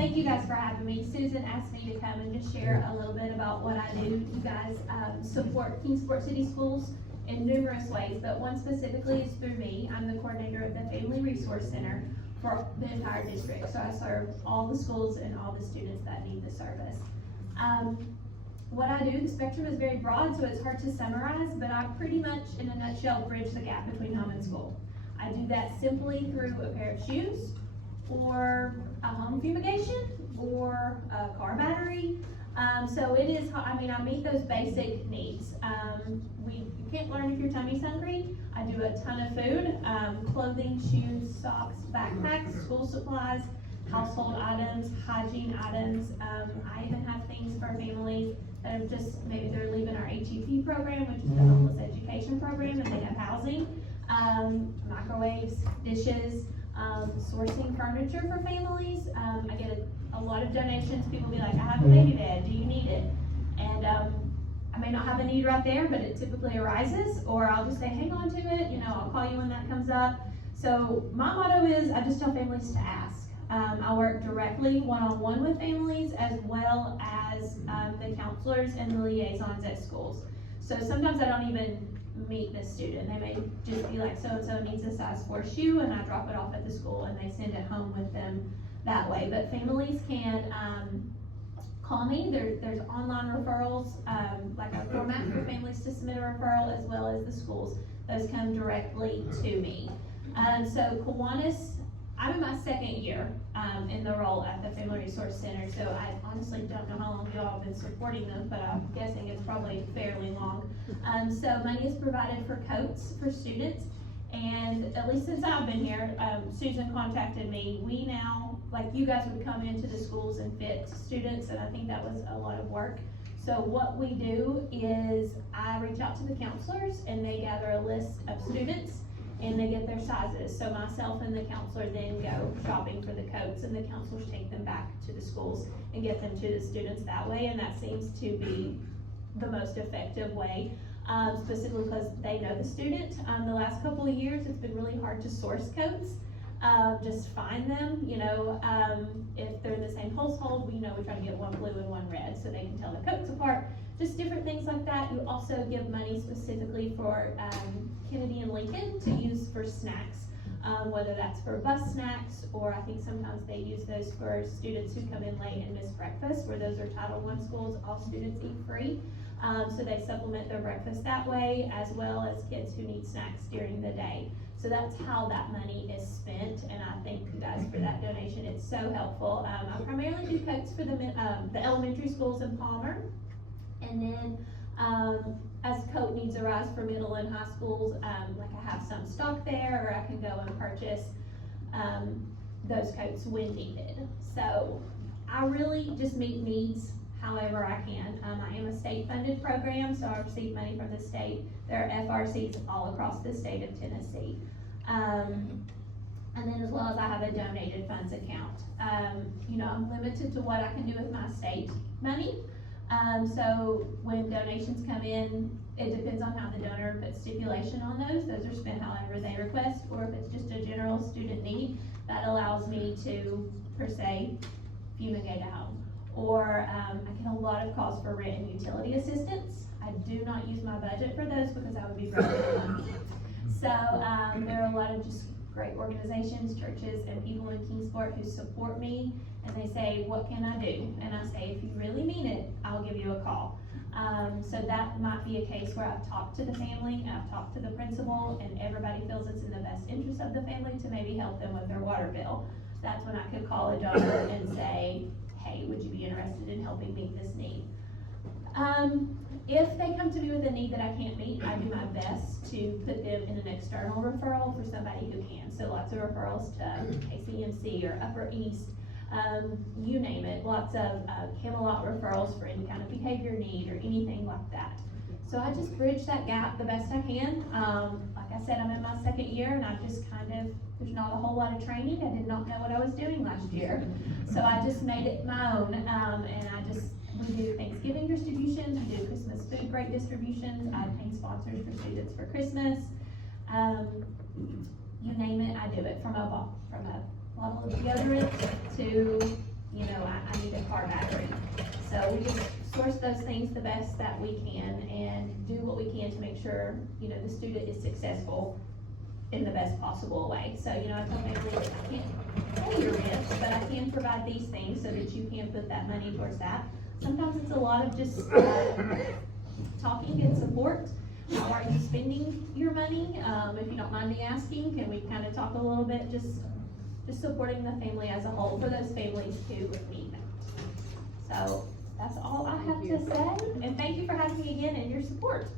thank you guys for having me. Susan asked me to come and just share a little bit about what I do. You guys support Kingsport City Schools in numerous ways, but one specifically is through me. I'm the coordinator of the Family Resource Center for the entire district. So I serve all the schools and all the students that need the service. What I do, the spectrum is very broad, so it's hard to summarize, but I pretty much, in a nutshell, bridge the gap between home and school. I do that simply through a pair of shoes, or a home fumigation, or a car battery. So it is, I meet those basic needs. You can't learn if your tummy's hungry. I do a ton of food, clothing, shoes, socks, backpacks, school supplies, household items, hygiene items. I even have things for families that are just, maybe they're leaving our HEP program, which is the homeless education program, and they have housing, microwaves, dishes, sourcing furniture for families. I get a lot of donations. People be like, I have a baby bed, do you need it? And I may not have a need right there, but it typically arises, or I'll just say, hang on to it, I'll call you when that comes up. So my motto is, I just tell families to ask. I work directly one-on-one with families, as well as the counselors and the liaisons at schools. So sometimes I don't even meet the student. They may just be like, so-and-so needs a size 4 shoe, and I drop it off at the school and they send it home with them that way. But families can call me. There's online referrals, like a format for families to submit a referral, as well as the schools. Those come directly to me. So Kiwanis, I'm in my 2nd year in the role at the Family Resource Center, so I honestly don't know how long you all have been supporting them, but I'm guessing it's probably fairly long. So money is provided for coats for students, and at least since I've been here, Susan contacted me. We now, like you guys would come into the schools and fit students, and I think that was a lot of work. So what we do is I reach out to the counselors, and they gather a list of students, and they get their sizes. So myself and the counselor then go shopping for the coats, and the counselors take them back to the schools and get them to the students that way, and that seems to be the most effective way, specifically because they know the student. The last couple of years, it's been really hard to source coats. Just find them, if they're in the same household, we try to get one blue and one red so they can tell the coats apart. Just different things like that. You also give money specifically for Kennedy and Lincoln to use for snacks, whether that's for bus snacks, or I think sometimes they use those for students who come in late and miss breakfast, where those are Title I schools, all students eat free. So they supplement their breakfast that way, as well as kids who need snacks during the day. So that's how that money is spent, and I thank you guys for that donation. It's so helpful. I primarily do coats for the elementary schools in Palmer, and then as coat needs arise for middle and high schools, like I have some stock there, or I can go and purchase those coats when needed. So I really just meet needs however I can. I am a state-funded program, so I receive money from the state. There are FRCs all across the state of Tennessee. And then as well as I have a donated funds account. I'm limited to what I can do with my state money. So when donations come in, it depends on how the donor puts stipulation on those. Those are spent however they request, or if it's just a general student need, that allows me to, per se, fumigate a home. Or I get a lot of calls for rent and utility assistance. I do not use my budget for those because I would be broke with money. So there are a lot of just great organizations, churches, and people in Kingsport who support me, and they say, what can I do? And I say, if you really mean it, I'll give you a call. So that might be a case where I've talked to the family, and I've talked to the principal, and everybody feels it's in the best interest of the family to maybe help them with their water bill. That's when I could call a donor and say, hey, would you be interested in helping meet this need? If they come to me with a need that I can't meet, I do my best to put them in an external referral for somebody who can. So lots of referrals to KCMC or Upper East, you name it. Lots of Camelot referrals for any kind of behavior need or anything like that. So I just bridge that gap the best I can. Like I said, I'm in my 2nd year, and I just there's not a whole lot of training. I did not know what I was doing last year. So I just made it my own, and we do Thanksgiving distributions, we do Christmas food break distributions, I pay sponsors for students for Christmas. You name it, I do it, from a bottle of deodorant to you know, I need a car battery. So we just source those things the best that we can and do what we can to make sure, you know, the student is successful in the best possible way. So, you know, I tell families, I can't pay your rent, but I can provide these things so that you can put that money towards that. Sometimes it's a lot of just talking and support. How are you spending your money? If you don't mind me asking, can we kind of talk a little bit, just supporting the family as a whole for those families who need that. So that's all I have to say, and thank you for having me again and your support.